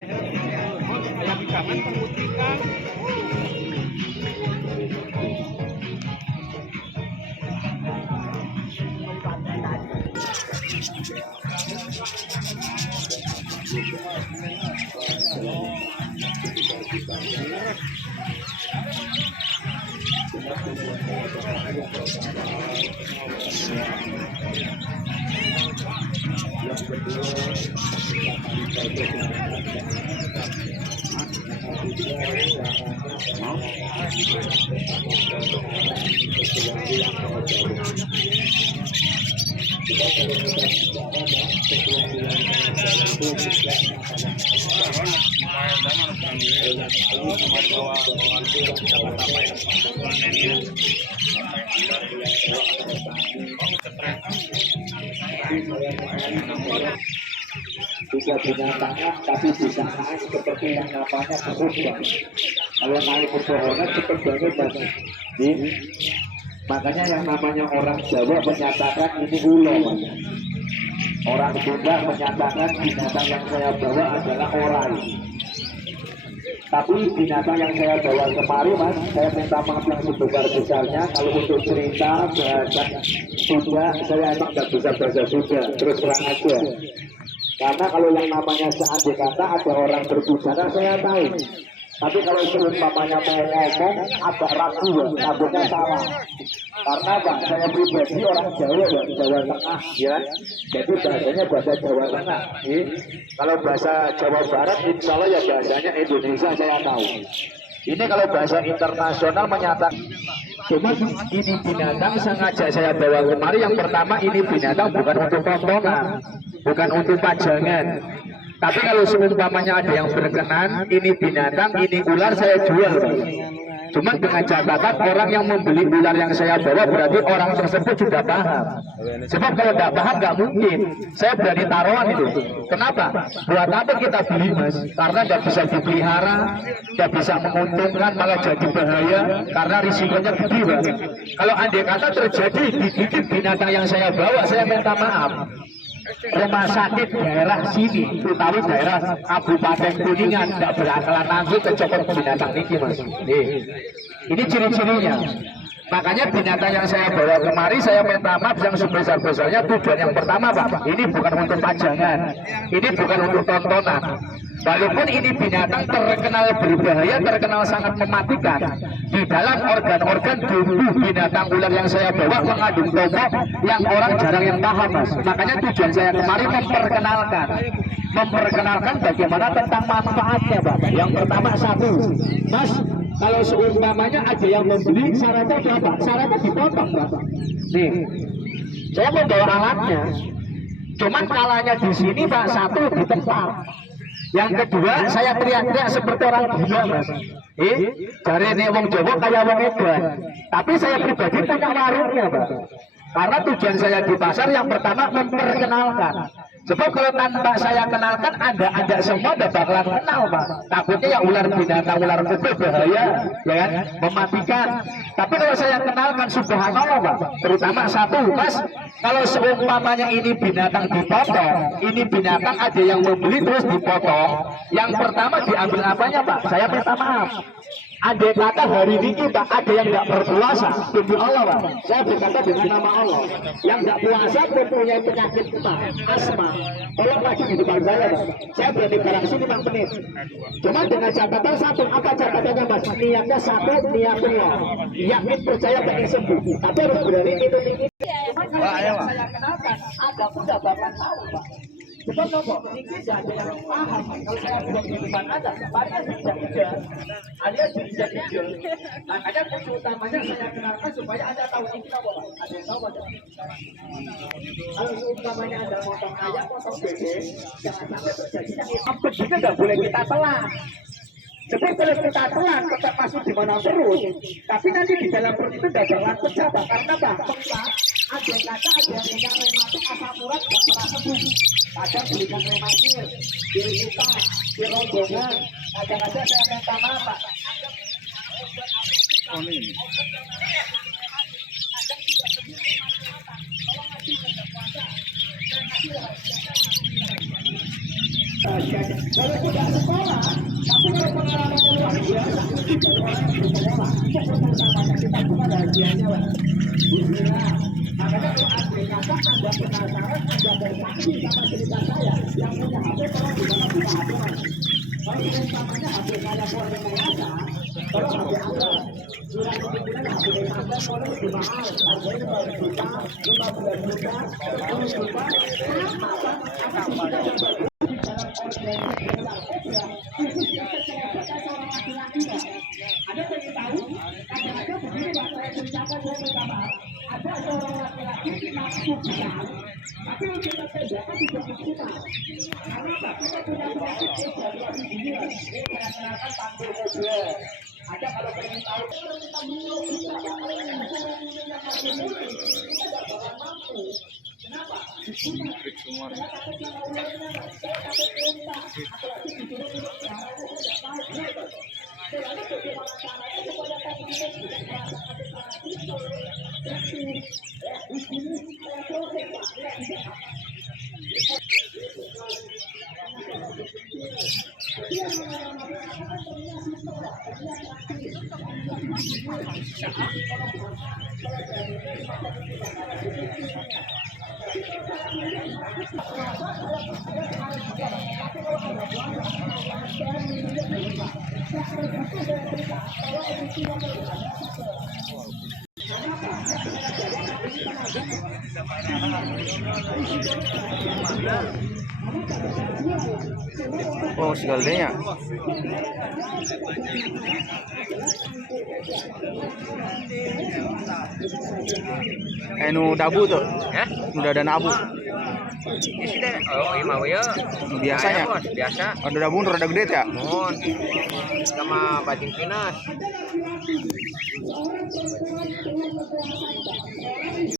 Yang jangan memutihkan. Juga binatangnya tapi bisa naik seperti yang namanya berubah. Kalau naik pepohonan seperti banyak. Makanya yang namanya orang Jawa menyatakan ini ulo. Orang Sunda menyatakan binatang yang saya bawa adalah orang. Tapi binatang yang saya bawa kemari, Mas, saya minta maaf yang sebesar-besarnya. Kalau untuk cerita bahasa Sunda, saya emang nggak bisa bahasa Sunda, terus terang aja. Karena kalau yang namanya seandainya kata ada orang berbicara, saya tahu. Tapi kalau seumpamanya mau ngomong, agak ragu ya, takutnya salah. Karena Pak, saya pribadi orang Jawa ya, Jawa Tengah ya. Jadi bahasanya bahasa Jawa Tengah. Kalau bahasa Jawa Barat, insya Allah ya bahasanya Indonesia saya tahu. Ini kalau bahasa internasional menyatakan. Cuma ini binatang sengaja saya bawa kemari. Yang pertama ini binatang bukan untuk tontonan, bukan untuk pajangan. Tapi kalau seumpamanya ada yang berkenan, ini binatang, ini ular saya jual. Cuma dengan catatan orang yang membeli ular yang saya bawa berarti orang tersebut sudah paham. Sebab kalau tidak paham nggak mungkin. Saya berani taruhan itu. Kenapa? Buat apa kita beli, Mas? Karena nggak bisa dipelihara, nggak bisa menguntungkan, malah jadi bahaya karena risikonya gede, Pak. Kalau andai kata terjadi digigit binatang yang saya bawa, saya minta maaf. Rumah sakit daerah sini, terutama daerah Kabupaten Kuningan, tidak berakalan nanggung kecopot binatang ini, Mas. Ini ciri-cirinya. Makanya binatang yang saya bawa kemari, saya minta maaf yang sebesar-besarnya. Tujuan yang pertama, Pak, ini bukan untuk pajangan, ini bukan untuk tontonan. Walaupun ini binatang terkenal berbahaya, terkenal sangat mematikan, di dalam organ-organ tubuh binatang ular yang saya bawa mengandung tomo yang orang jarang yang paham, Mas. Makanya tujuan saya kemarin memperkenalkan bagaimana tentang manfaatnya, Pak. Yang pertama satu, Mas, kalau seumpamanya ada yang membeli, syaratnya apa? Syaratnya dipotong, Pak. Nih, saya mau bawa alatnya. Cuman kalanya di sini, Pak, satu di tempat. Yang kedua, saya teriak-teriak seperti orang gila, Mas. Cari ini wong Jawa kayak wong Edan. Tapi saya pribadi punya warungnya, Pak. Karena tujuan saya di pasar yang pertama memperkenalkan. Sebab kalau tanpa saya kenalkan, Anda semua udah bakalan kenal, Pak. Takutnya ya ular binatang, ular kecil bahaya, ya kan, mematikan. Tapi kalau saya kenalkan, subhanallah, Pak. Terutama satu, Mas, kalau seumpamanya ini binatang dipotong, ini binatang ada yang membeli terus dipotong. Yang pertama diambil apanya, Pak? Saya minta maaf. Andai kata hari ini, Pak, ada yang nggak berpuasa, demi Allah, Pak, saya berkata dengan nama Allah, yang nggak puasa mempunyai penyakit asma, tolong lagi di depan saya, Pak. Saya berani barang sini 5 menit. Cuma dengan catatan satu, apa catatannya, Mas? Niatnya satu, niat Allah, yakin percaya pengen sembuh, tapi harus berani itu. Cuma kalau saya kenalkan, Anda pun nggak bakal tahu, Pak. Sebab nopo, ini tidak ada yang paham. Kalau saya buat di depan Anda, banyak tidak alias hijau. Makanya kunci utamanya saya kenalkan supaya Anda tahu ini apa, Pak. Ada yang tahu ada. Kalau utamanya Anda potong ayam, potong bebek, jangan sampai terjadi yang begini nggak boleh kita telan. Sebab kalau kita telan, tetap masuk di mana terus. Tapi nanti di dalam perut itu tidak bakalan pecah, Pak. Karena Pak, ada yang kata ada yang minyak rematik asam urat nggak pernah sembuh. Kadang belikan rematir, diri kita, di rombongan. Kadang-kadang saya minta maaf, Pak. Amin. Walaupun tidak sekolah, tapi kalau pengalaman luar biasa, kita bukan bahagianya, Pak. Bismillah. Makanya kalau Anda kata Anda penasaran, Anda bersaksi sama cerita saya, yang punya HP tolong dibawa buka HP, Mas. Kalau umpamanya HP saya boleh mengaca, kalau HP Anda surat pimpinan HP Anda boleh lebih mahal, harganya 5 juta, 15 juta, 10 juta, sama Pak. Apa sih kita coba? Ada pengen tahu, kadang-kadang begini Pak, saya ceritakan saya minta maaf. Ada seorang laki-laki laku besar, tapi kita kerjakan tidak maksimal. Karena Pak, kita punya penyakit evaluasi diri, kadang-kadang panggil mobil. Ada kalau pengen tahu, kita minum kita, kalau yang kita tidak bakal mampu. Kenapa? Trik semua. Oh, segalanya. Nu dabu tuh. Ya? Udah ada nabu. Oh, iya mau ya. Biasanya. Bos, biasa. Ada dabu rada gede ya? Mohon. Sama bajing pinas.